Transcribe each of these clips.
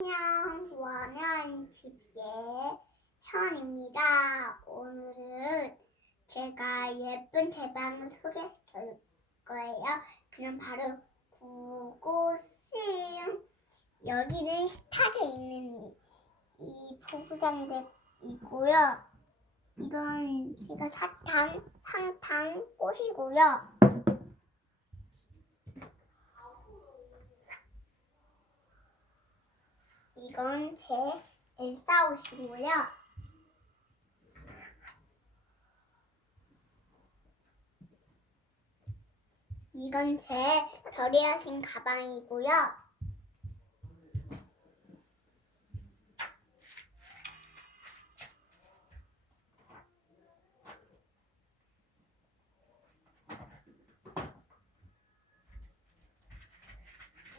안녕, 원현 TV의 현입니다. 오늘은 제가 예쁜 제 방을 소개시켜 거예요. 그냥 바로 그곳은 여기는 식탁에 있는 이, 이 포부장대이고요. 이건 제가 사탕, 상탕 꽃이고요. 이건 제 엘사 옷이고요. 이건 제 별이 하신 가방이고요.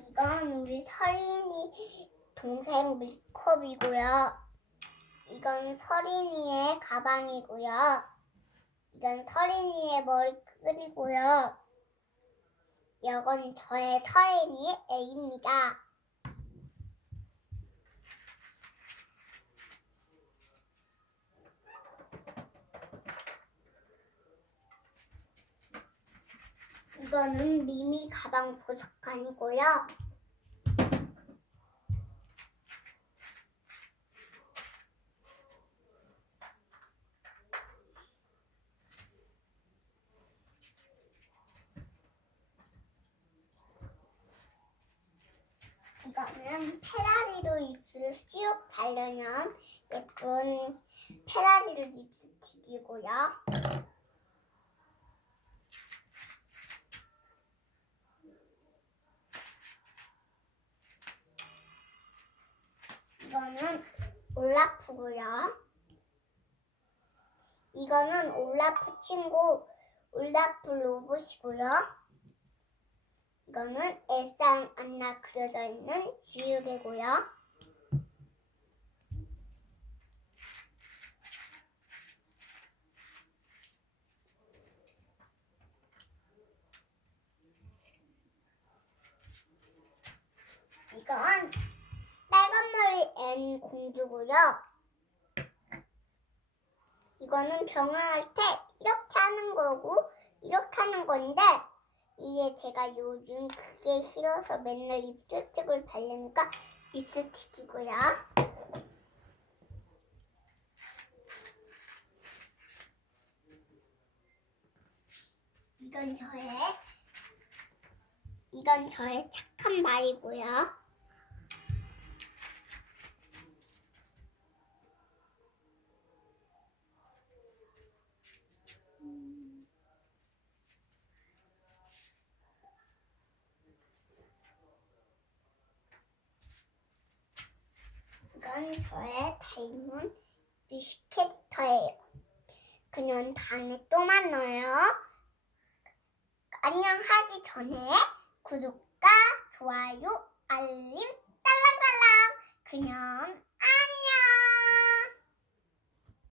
이건 우리 서린이 동생 밀컵이고요. 이건 서린이의 가방이고요. 이건 서린이의 머리끈이고요. 이건 저의 서린이 애입니다. 이거는 미미 가방 보석관이고요. 이거는 페라리로 입술 쑥 바르면 예쁜 페라리로 립스틱이고요. 이거는 올라프고요. 이거는 올라프 친구 올라프 로봇이고요. 이거는 엘상 안나 그려져 있는 지우개고요. 이건 빨간 머리 앤 공주고요. 이거는 병원할 때 이렇게 하는 거고 이렇게 하는 건데 이게 제가 요즘 그게 싫어서 맨날 립스틱을 바르니까 립스틱이고요. 이건 저의 이건 저의 착한 말이고요. 이건 저의 닮은 뮤시캐스터예요. 그냥 다음에 또 만나요. 안녕하기 전에 구독과 좋아요, 알림, 딸랑딸랑. 그냥